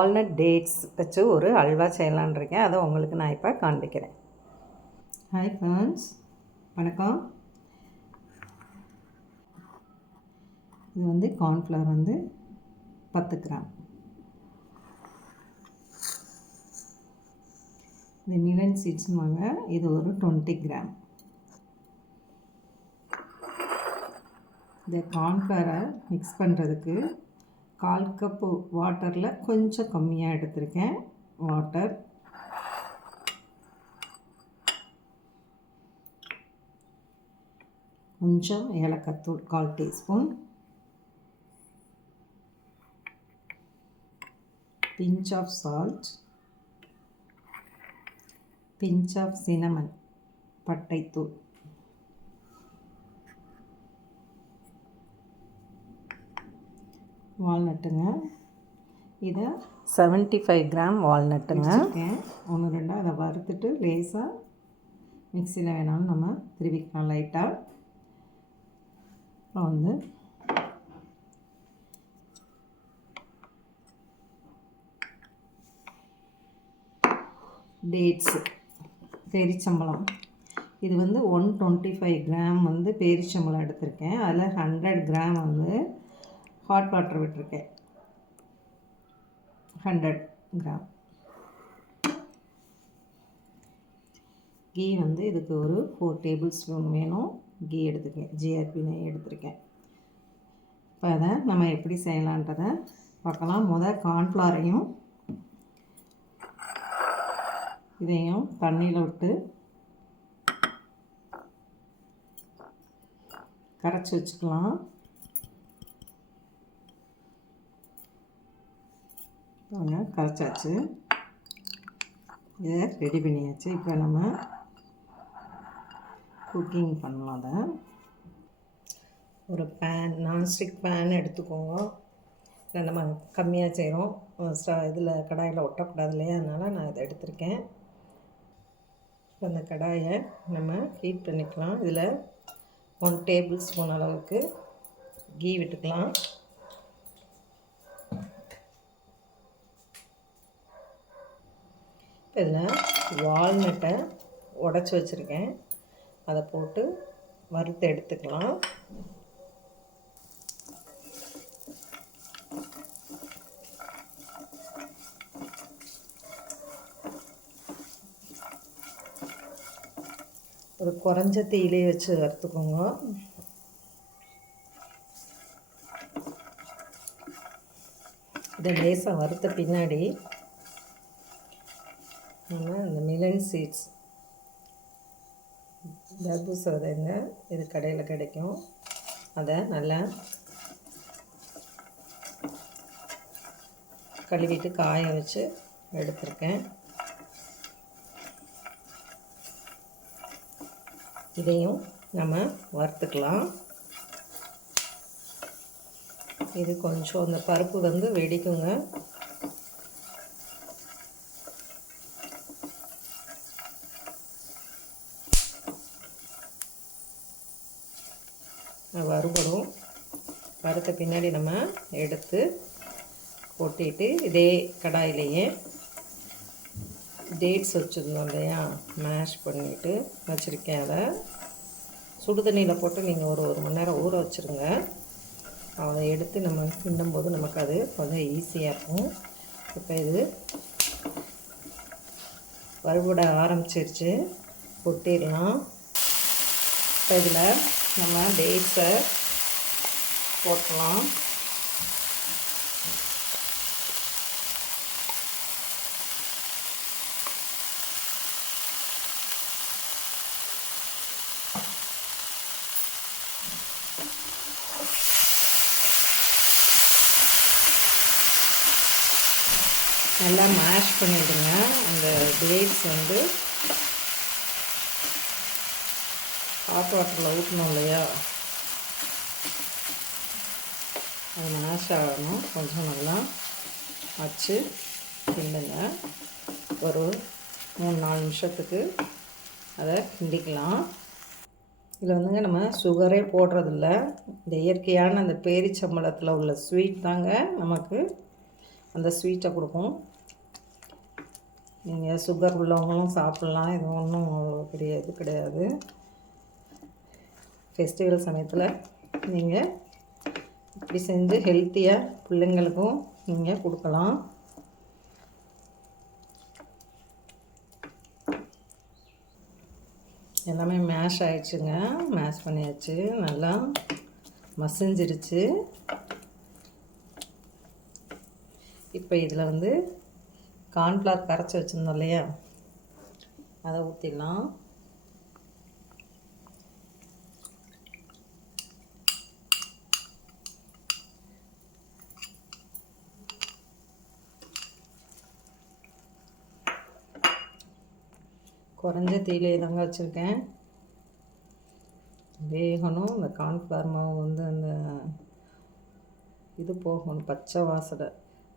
Walnut dates வச்சு ஒரு அல்வா செய்யலான்னு இருக்கேன். அதை உங்களுக்கு நான் இப்போ காண்பிக்கிறேன். ஹாய் ஃப்ரெண்ட்ஸ், வணக்கம். இது வந்து கார்ன்ஃப்ளவர் வந்து 10 கிராம். இந்த மிலன் சீட்ஸ்னுவாங்க, இது ஒரு 20 கிராம். இந்த கார்ன்ஃப்ளவரை மிக்ஸ் பண்ணுறதுக்கு 1/4 கப்பு வாட்டரில் கொஞ்சம் கம்மியாக எடுத்திருக்கேன். வாட்டர், கொஞ்சம் ஏலக்காய்த்தூள் 1/4 teaspoon, pinch of salt, pinch of cinnamon பட்டைத்தூள், வால்நட்டுங்க. இதை 75 கிராம் வால்நட்டுங்க. ஒன்று ரெண்டாக அதை வறுத்துட்டு லேசாக மிக்சியில் வேணாலும் நம்ம திருவிக்கலாம் லைட்டாக. அப்புறம் வந்து டேட்ஸு, பேரிச்சம்பழம். இது வந்து 125 கிராம் வந்து பேரிச்சம்பழம் எடுத்திருக்கேன். அதில் 100 கிராம் வந்து ஹாட் வாட்டர் விட்டுருக்கேன். 100 கிராம் கீ வந்து இதுக்கு ஒரு 4 டேபிள் ஸ்பூன் வேணும். கீ எடுத்துருக்கேன், ஜிஆர்பி நெய் எடுத்திருக்கேன். இப்போ அதை நம்ம எப்படி செய்யலான்றதை பார்க்கலாம். கார்ன்ஃப்ளவரையும் இதையும் தண்ணியில் விட்டு கரைச்சி வச்சுக்கலாம். கரைச்சாச்சு, இதை ரெடி பண்ணியாச்சு. இப்போ நம்ம குக்கிங் பண்ணலாம். அதை ஒரு பேன், நான்ஸ்டிக் பேன் எடுத்துக்கோங்க. இல்லை நம்ம கம்மியாக செய்கிறோம், இதில் கடாயில் ஒட்டக்கூடாது இல்லையா, அதனால் நான் இதை எடுத்திருக்கேன். அந்த கடாயை நம்ம ஹீட் பண்ணிக்கலாம். இதில் 1 டேபிள் ஸ்பூன் அளவுக்கு கீ விட்டுக்கலாம். இதில் வால்நட்டை உடச்சி வச்சுருக்கேன், அதை போட்டு வறுத்து எடுத்துக்கலாம். ஒரு குறைஞ்ச தீயிலே வச்சு வறுத்துக்கோங்க. இதை லேசாக வறுத்த பின்னாடி நம்ம இந்த மிலன் சீட்ஸ், தர்பூச விதைங்க, இது கடையில் கிடைக்கும். அதை நல்லா கழுவிட்டு காய வச்சு எடுத்திருக்கேன். இதையும் நம்ம வறுத்துக்கலாம். இது கொஞ்சம் அந்த பருப்பு வந்து வெடிக்குங்க. வறுபடும். வறுத்த பின்னாடி நம்ம எடுத்து கொட்டிட்டு இதே கடாயிலேயே டேட்ஸ் வச்சுருந்தோம் இல்லையா, மேஷ் பண்ணிவிட்டு வச்சுருக்கேன். அதை சுடு தண்ணியில் போட்டு நீங்கள் ஒரு மணி நேரம் ஊற வச்சுருங்க. அதை எடுத்து நம்ம கிண்டும்போது நமக்கு அது கொஞ்சம் ஈஸியாக இருக்கும். இப்போ இது வறுபட ஆரம்பிச்சிருச்சு, கொட்டிடலாம். இப்போ இதில் நம்ம டேட்ஸை போட்டலாம். நல்லா மேஷ் பண்ணிவிடுங்க. அந்த டேட்ஸ் வந்து ஹாட் வாட்டரில் ஊற்றணும் இல்லையா, அது மேஷ் ஆகணும். கொஞ்சம் நல்லா வச்சு கிண்டுங்க. ஒரு 3-4 நிமிஷத்துக்கு அதை கிண்டிக்கலாம். இதில் வந்துங்க நம்ம சுகரே போடுறதில்ல. இந்த இயற்கையான அந்த பேரிச்சம்பழத்தில் உள்ள ஸ்வீட் தாங்க நமக்கு அந்த ஸ்வீட்டை கொடுக்கும். நீங்கள் சுகர் உள்ளவங்களும் சாப்பிட்லாம், இது ஒன்றும் பெரிய இது கிடையாது. ஃபெஸ்டிவல் சமயத்தில் நீங்கள் இப்படி செஞ்சு ஹெல்த்தியாக பிள்ளைங்களுக்கும் நீங்கள் கொடுக்கலாம். எல்லாமே மேஷ் ஆயிடுச்சுங்க, மேஷ் பண்ணியாச்சு, நல்லா மசிஞ்சிருச்சு. இப்போ இதில் வந்து கார்ன்ஃப்ளவர் கரைச்சி வச்சுருந்தோம் இல்லையா, அதை ஊற்றிடலாம். குறைஞ்ச தீயிலே தாங்க வச்சுருக்கேன், வேகணும். இந்த கார்ன்ஃப்ளவர் மாவு வந்து அந்த இது போகணும், பச்சை வாசனை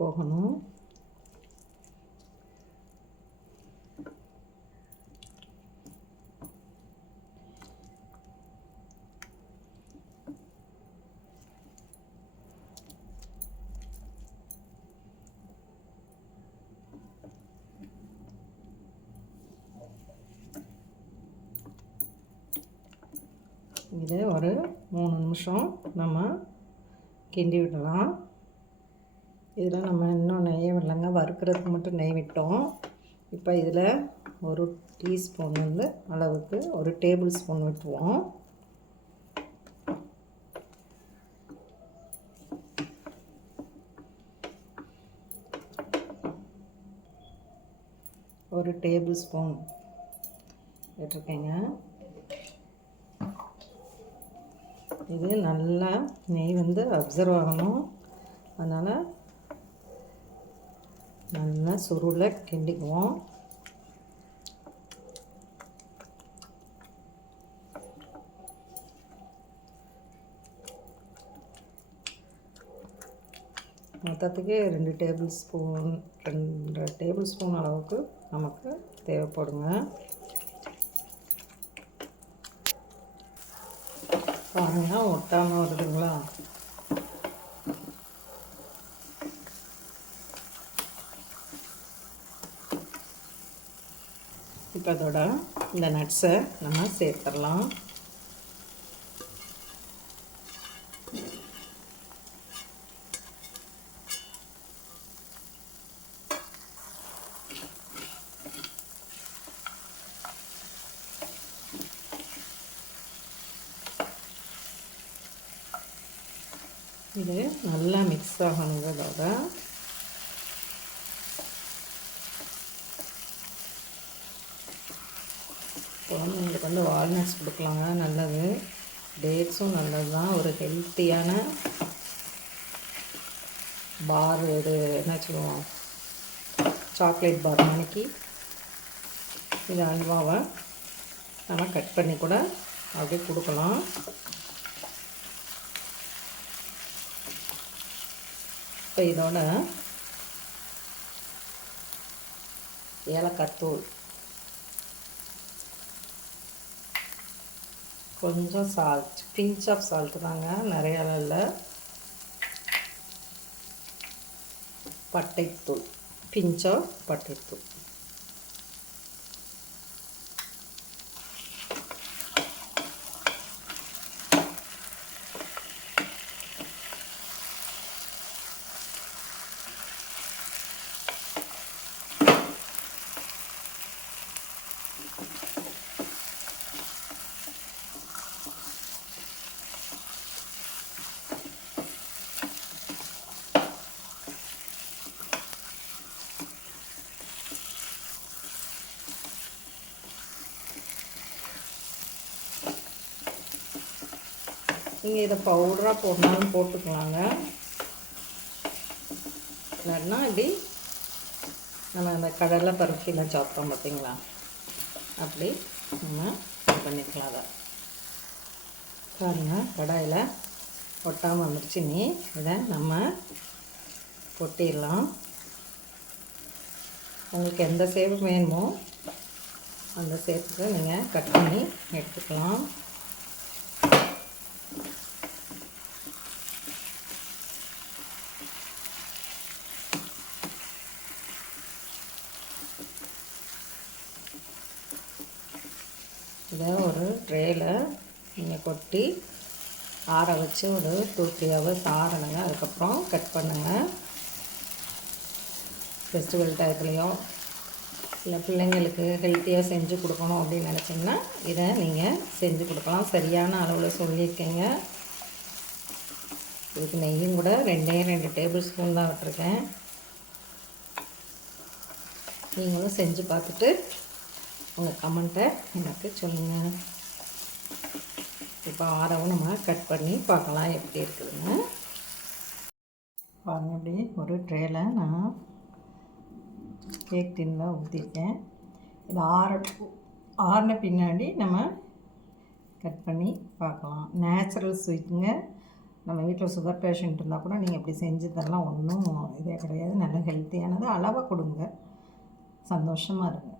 போகணும். இதை ஒரு 3 நிமிஷம் நம்ம கிண்டி விடலாம். இதில் நம்ம இன்னும் நெய்யே விடலைங்க, வறுக்கிறதுக்கு மட்டும் நெய் விட்டோம். இப்போ இதில் 1 டீஸ்பூன் வந்து அளவுக்கு 1 டேபிள் ஸ்பூன் விட்டுருவோம். ஒரு டேபிள் ஸ்பூன் விட்டுருக்கேங்க. இது நல்லா நெய் வந்து அப்சர்வ் ஆகணும், அதனால் நல்லா சுருளை கிண்டிக்குவோம். மொத்தத்துக்கு 2 டேபிள் ஸ்பூன் அளவுக்கு நமக்கு தேவைப்படுங்க. பாருங்கள், ஒட்டாமல் வருதுங்களா? இப்போ அதோட இந்த நட்ஸை நம்ம சேர்த்துடலாம். இது நல்லா மிக்ஸ் ஆகணுங்க. அதோட குழந்தைங்களுக்கு வந்து வால்நட்ஸ் கொடுக்கலாங்க, நல்லது. டேட்ஸும் நல்லது தான், ஒரு ஹெல்த்தியான பார். இது என்ன சொல்லுவோம், சாக்லேட் பார் மணிக்கு இது அல்வாவை நம்ம கட் பண்ணி கூட அப்படியே கொடுக்கலாம். இப்போ இதோட ஏலக்காய் தூள், கொஞ்சம் சால்ட், பிஞ்ச் ஆஃப் சால்ட்டு தாங்க, நிறையா இல்லை. பட்டைத்தூள், பிஞ்ச் ஆஃப் பட்டைத்தூள். நீங்கள் இதை பவுடராக போடணும்னு போட்டுக்கலாங்க, இல்லைன்னா இப்படி நம்ம அந்த கடலை பருப்பியில் சாப்பிட்டோம் பார்த்திங்களா, அப்படி நம்ம இது பண்ணிக்கலாம். அதை பாருங்கள், கடாயில் ஒட்டாமல் வந்துருச்சு. இதை நம்ம கொட்டிடலாம். உங்களுக்கு எந்த ஷேப் வேணுமோ அந்த ஷேப்புக்கு நீங்கள் கட் பண்ணி எடுத்துக்கலாம். இதை ஒரு ட்ரேயில் நீங்கள் கொட்டி ஆற வச்சு ஒரு 2-3 ஹவர்ஸ் ஆறணுங்க. அதுக்கப்புறம் கட் பண்ணுங்கள். ஃபெஸ்டிவல் டயத்துலேயோ இல்லை பிள்ளைங்களுக்கு ஹெல்த்தியாக செஞ்சு கொடுக்கணும் அப்படின்னு நினச்சிங்கன்னா இதை நீங்கள் செஞ்சு கொடுக்கலாம். சரியான அளவில் சொல்லியிருக்கேங்க. இதுக்கு நெய்யும் கூட 2 டேபிள் ஸ்பூன் தான் விட்டுருக்கேன். நீங்களும் செஞ்சு பார்த்துட்டு உங்கள் கமெண்ட்டை எனக்கு சொல்லுங்கள். இப்போ ஆரவும் நம்ம கட் பண்ணி பார்க்கலாம் எப்படி இருக்குதுன்னு. பாருங்கள், இப்படி ஒரு ட்ரேயில் நான் கேக் டின்னில் ஊற்றிருக்கேன். இது ஆறின பின்னாடி நம்ம கட் பண்ணி பார்க்கலாம். நேச்சுரல் ஸ்வீட்டுங்க. நம்ம வீட்டில் சுகர் பேஷண்ட் இருந்தால் கூட நீங்கள் இப்படி செஞ்சு தரலாம். ஒன்றும் இதே கிடையாது. நல்ல ஹெல்த்தியானது. அளவாக கொடுங்க, சந்தோஷமாக இருங்க.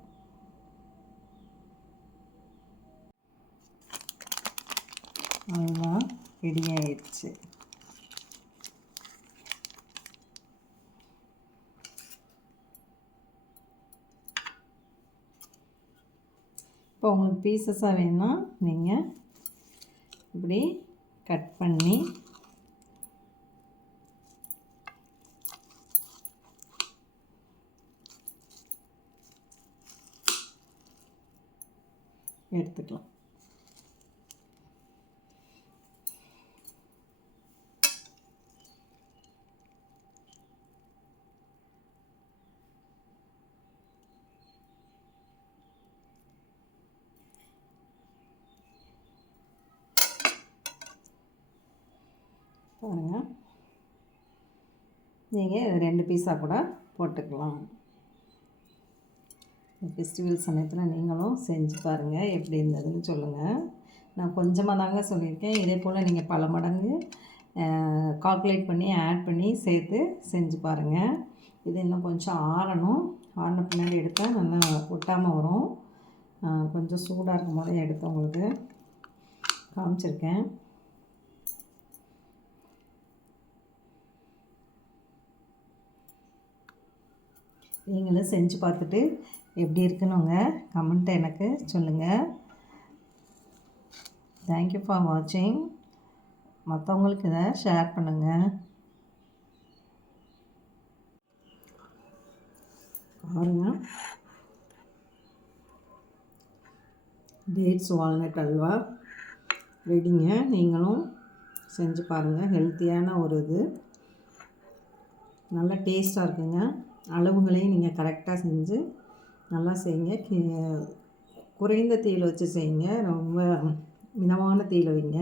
அதுதான் ரெடி ஆயிடுச்சு. இப்போ உங்களுக்கு பீசஸாக வேணும்னா நீங்கள் இப்படி கட் பண்ணி எடுத்துக்கலாம். பாருங்கள், நீங்கள் 2 பீஸாக கூட போட்டுக்கலாம். ஃபெஸ்டிவல் சமயத்தில் நீங்களும் செஞ்சு பாருங்கள், எப்படி இருந்ததுன்னு சொல்லுங்கள். நான் கொஞ்சமாக தாங்க சொல்லியிருக்கேன். இதே போல் நீங்கள் பல மடங்கு கால்குலேட் பண்ணி ஆட் பண்ணி சேர்த்து செஞ்சு பாருங்கள். இது இன்னும் கொஞ்சம் ஆறணும். ஆறின பின்னாடி எடுத்தால் நல்லா ஒட்டாமல் வரும். கொஞ்சம் சூடாக இருக்கும் போதே எடுத்து உங்களுக்கு காமிச்சிருக்கேன். நீங்களும் செஞ்சு பார்த்துட்டு எப்படி இருக்குன்னு உங்கள் கமெண்ட்டை எனக்கு சொல்லுங்கள். தேங்க்யூ ஃபார் வாட்சிங். மற்றவங்களுக்கு இதை ஷேர் பண்ணுங்கள். பாருங்க, டேட்ஸ் வால்நட் அல்வா ரெடிங்க. நீங்களும் செஞ்சு பாருங்கள். ஹெல்த்தியான ஒரு இது, நல்ல டேஸ்ட்டாக இருக்குங்க. அளவுகளையும் நீங்கள் கரெக்டாக செஞ்சு நல்லா செய்யுங்க. குறைந்த தீயில் வச்சு செய்யுங்க. ரொம்ப மிதமான தீயில் வைங்க.